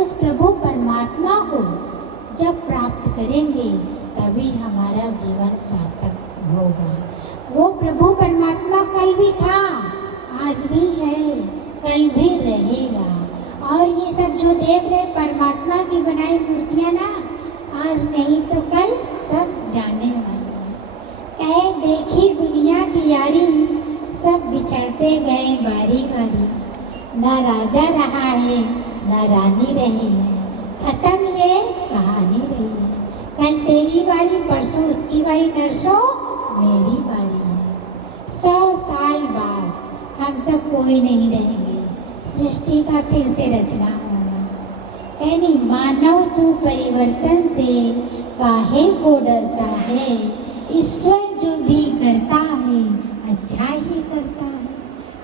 उस प्रभु परमात्मा को जब प्राप्त करेंगे तभी हमारा जीवन सार्थक होगा। वो प्रभु परमात्मा कल भी था, आज भी है, कल भी रहेगा। और ये सब जो देख रहे परमात्मा की बनाई मूर्तियाँ ना, आज नहीं तो कल सब जाने वाली है। कहे देखी दुनिया की यारी, सब बिछड़ते गए बारी बारी। ना राजा रहा है ना रानी रही है, खत्म ये कहानी रही है। कल तेरी बारी, परसों उसकी बारी, नरसों मेरी बारी है। 100 साल बाद हम सब कोई नहीं रहेंगे, सृष्टि का फिर से रचना होगा। कहनी मानव तू परिवर्तन से काहे को डरता है, ईश्वर जो भी करता है अच्छा ही करता है।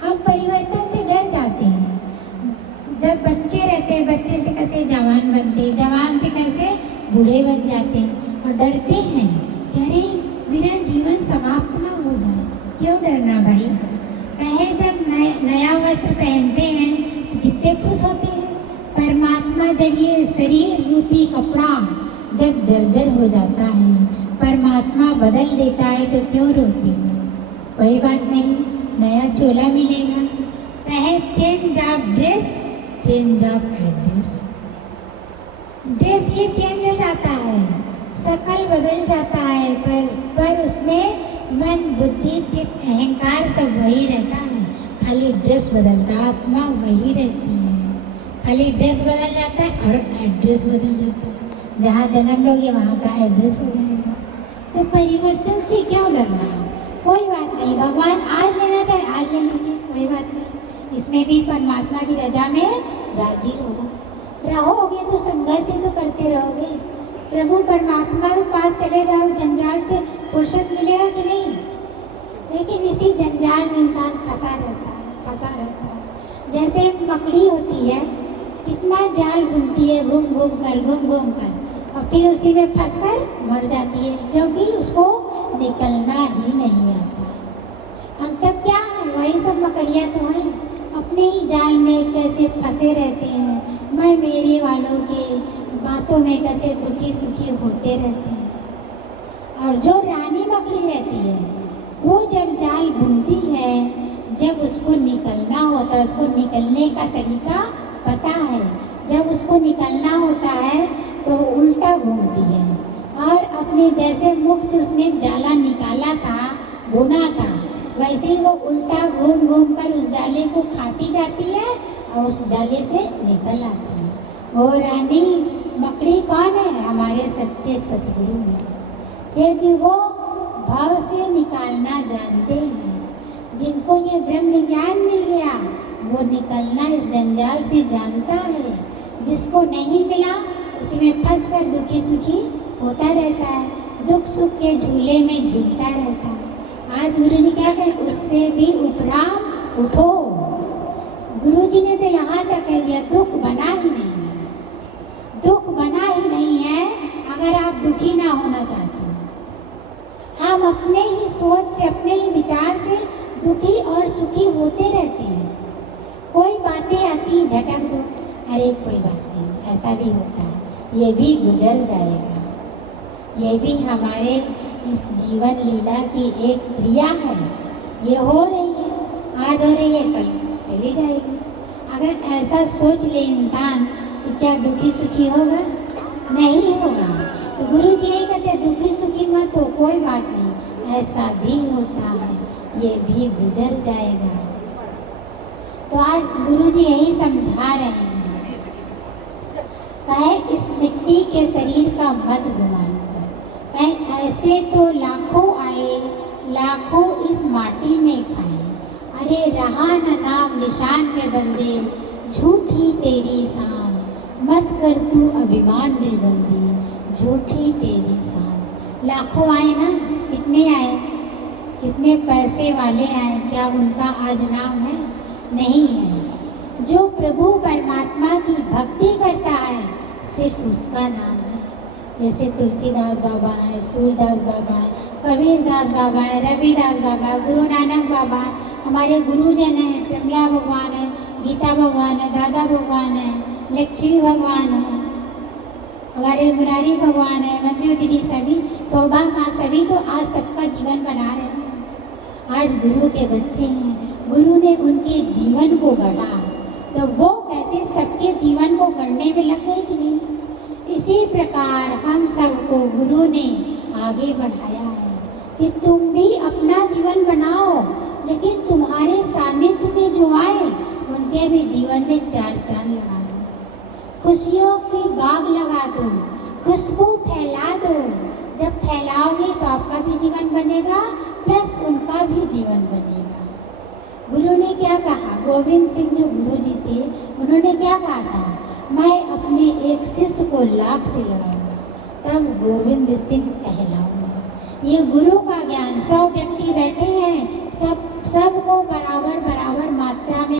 हम परिवर्तन से डर जाते हैं। जब बच्चे रहते हैं, बच्चे से कैसे जवान बनते, जवान से कैसे बूढ़े बन जाते हैं और डरते हैं कि अरे मेरा जीवन समाप्त ना हो जाए। क्यों डरना भाई? कहे जब नया वस्त्र पहनते हैं तो कितने खुश होते हैं। परमात्मा जब ये शरीर रूपी कपड़ा जब जर्जर हो जाता है, परमात्मा बदल देता है तो क्यों रोते हैं? कोई बात नहीं, नया चोला मिलेगा। कहे change of dress, change of address. Dress ये चेंज हो जाता है, शकल बदल जाता है, पर उसमें मन बुद्धि चित्त अहंकार सब वही रहता है। खाली ड्रेस बदलता, आत्मा वही रहती है। खाली ड्रेस बदल जाता है और एड्रेस बदल जाता है। जहाँ जन्म लोगे वहाँ का एड्रेस हो जाएगा। तो परिवर्तन से क्यों डरना? कोई बात नहीं, भगवान आज लेना चाहे आज ले लीजिए, कोई बात नहीं। इसमें भी परमात्मा की रजा में राजी रहोगे तो संघर्ष ही तो करते रहोगे। प्रभु परमात्मा के पास चले जाओ, जंजाल से फुर्सत मिलेगा कि नहीं? लेकिन इसी जंजाल में इंसान फंसा रहता है। जैसे एक मकड़ी होती है, कितना जाल बुनती है घूम घूम कर, और फिर उसी में फंसकर मर जाती है, क्योंकि उसको निकलना ही नहीं आता। हम सब क्या हैं? वही सब मकड़ियाँ तो हैं, अपने ही जाल में कैसे फंसे रहते हैं। मैं मेरे वालों के बातों में कैसे दुखी सुखी होते रहते हैं। और जो रानी मकड़ी रहती है, वो जब जाल बुनती है, जब उसको निकलना होता है, उसको निकलने का तरीका पता है। जब उसको निकलना होता है तो उल्टा घूमती है, और अपने जैसे मुख से उसने जाला निकाला था, बुना था, वैसे ही वो उल्टा घूम घूम कर उस जाले को खाती जाती है और उस जाले से निकल आती है। वो रानी मकड़ी कौन है? हमारे सच्चे सतगुरु हैं, क्योंकि वो भाव से निकालना जानते हैं। जिनको ये ब्रह्म ज्ञान मिल गया, वो निकलना इस जंजाल से जानता है। जिसको नहीं मिला, उसी में फंस कर दुखी सुखी होता रहता है, दुख सुख के झूले में झूलता रहता है। आज गुरु जी क्या कहें? उससे भी उपराम उठो। गुरु जी ने तो यहाँ तक कह दिया, दुख बना ही नहीं है, दुख बना ही नहीं है अगर आप दुखी ना होना चाहते हो। हम अपने ही सोच से, अपने ही विचार से दुखी और सुखी होते रहते हैं। कोई बातें आती झटक दो, अरे कोई बात नहीं, ऐसा भी होता है, ये भी गुजर जाएगा। ये भी हमारे इस जीवन लीला की एक क्रिया है, ये हो रही है, आज हो रही है, कल चली जाएगी। अगर ऐसा सोच ले इंसान तो क्या दुखी सुखी होगा? नहीं होगा। तो गुरु जी यही कहते हैं, दुखी सुखी मत हो, कोई बात नहीं, ऐसा भी होता है, ये भी गुजर जाएगा। तो आज गुरु जी यही समझा रहे हैं, कहे इस मिट्टी के शरीर का मत गुमान कर। कहे ऐसे तो लाखों आए, लाखों इस माटी में खाए। अरे रहा न नाम निशान में बंदे, झूठी तेरी शान, मत कर तू अभिमान रे बंदी, झूठी तेरी शान। लाखों आए ना, कितने आए, कितने पैसे वाले आए, क्या उनका आज नाम है? नहीं है। जो प्रभु परमात्मा की भक्ति करता है, सिर्फ उसका नाम है। जैसे तुलसीदास बाबा है, सूरदास बाबा है, कबीरदास बाबा है, रविदास बाबा, गुरु नानक बाबा, हमारे गुरुजन हैं, प्रमला भगवान है, गीता भगवान है, दादा भगवान है, लक्ष्मी भगवान है, हमारे मुरारी भगवान है, मंजू दीदी, सभी शोभा माँ, सभी तो आज सबका जीवन बना रहे हैं। आज गुरु के बच्चे हैं, गुरु ने उनके जीवन को गढ़ा, तो वो कैसे सबके जीवन को गढ़ने में लग गए कि नहीं। इसी प्रकार हम सबको गुरु ने आगे बढ़ाया है कि तुम भी अपना जीवन बनाओ, लेकिन तुम्हारे सानिध्य में जो आए उनके भी जीवन में चार चांद लगा दो, खुशियों की बाग लगा दो, खुशबू फैला दो। जब फैलाओगे तो आपका भी जीवन बनेगा, प्लस उनका भी जीवन बनेगा। गुरु ने क्या कहा, गोविंद सिंह जो गुरु जी थे, उन्होंने क्या कहा था, मैं अपने एक शिष्य को लाख से लड़ाऊंगा तब गोविंद सिंह कहलाऊंगा। ये गुरु का ज्ञान, 100 व्यक्ति बैठे हैं, सबको बराबर बराबर मात्रा में